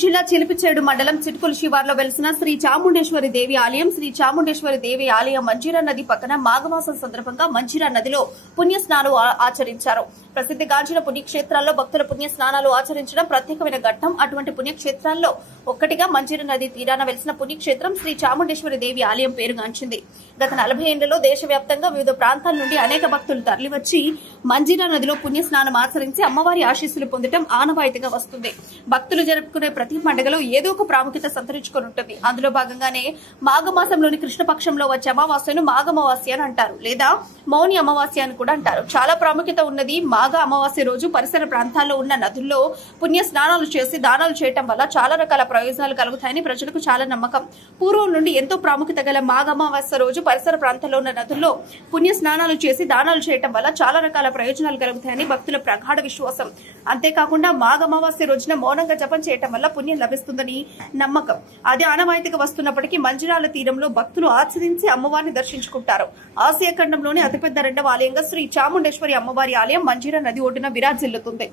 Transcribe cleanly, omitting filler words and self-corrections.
జిల్లా చిలిపిచేడు మండలం చిట్కుల శివార్లో వెలిసిన శ్రీ చాముండేశ్వరి దేవి ఆలయం. శ్రీ చాముండేశ్వరి దేవి ఆలయం మంజీరా నది పక్కన మాఘమాసం సందర్భంగా మంజీరా నదిలో పుణ్యస్నానాలు ఆచరించారు. ప్రసిద్ధిగాంచిన పుణ్యక్షేత్రాల్లో భక్తుల పుణ్యస్నానాలు ఆచరించడం ప్రత్యేకమైన ఘట్టం. అటువంటి పుణ్యక్షేత్రాల్లో ఒక్కటిగా మంజీరా నది తీరాన వెలిసిన పుణ్యక్షేత్రం శ్రీ చాముండేశ్వరి దేవి ఆలయం పేరుగాంచింది. గత 40 ఏళ్లలో దేశవ్యాప్తంగా వివిధ ప్రాంతాల నుండి అనేక భక్తులు తరలివచ్చి మంజీరా నదిలో పుణ్యస్నానం ఆచరించి అమ్మవారి ఆశీస్సులు పొందడం ఆనవాయితీగా వస్తుంది. భక్తులు జరుపుకునే ప్రతి పండుగలో ఏదో ఒక ప్రాముఖ్యత సంతరించుకొని ఉంటుంది. అందులో భాగంగానే మాఘమాసంలోని కృష్ణపక్షంలో వచ్చే అమావాస్యను మాఘమావాస్య అని అంటారు, లేదా మౌని అమావాస్య అని కూడా అంటారు. చాలా ప్రాముఖ్యత ఉన్నది. మాఘ అమావాస్య రోజు పరిసర ప్రాంతాల్లో ఉన్న నదుల్లో పుణ్య స్నానాలు చేసి దానాలు చేయటం వల్ల చాలా రకాల ప్రయోజనాలు కలుగుతాయని ప్రజలకు చాలా నమ్మకం. పూర్వం నుండి ఎంతో ప్రాముఖ్యత గల మాఘ అమావాస్య రోజు పరిసర ప్రాంతాల్లో ఉన్న నదుల్లో పుణ్య స్నానాలు చేసి దానాలు చేయటం వల్ల చాలా రకాల ప్రయోజనాలు కలుగుతాయని భక్తుల ప్రగాఢ విశ్వాసం. అంతేకాకుండా మాఘ అమావాస్య రోజున మౌనంగా జపం చేయటం వల్ల పుణ్యం లభిస్తుందని నమ్మకం. అది ఆనవాయితీగా వస్తున్నప్పటికీ మంజీరాల తీరంలో భక్తులు ఆచరించి అమ్మవారిని దర్శించుకుంటారు. ఆసియా ఖండంలోని అతిపెద్ద 2వ ఆలయంగా శ్రీ చాముండేశ్వరి అమ్మవారి ఆలయం మంజీరా నది ఒడ్డున విరాజిల్లుతుంది.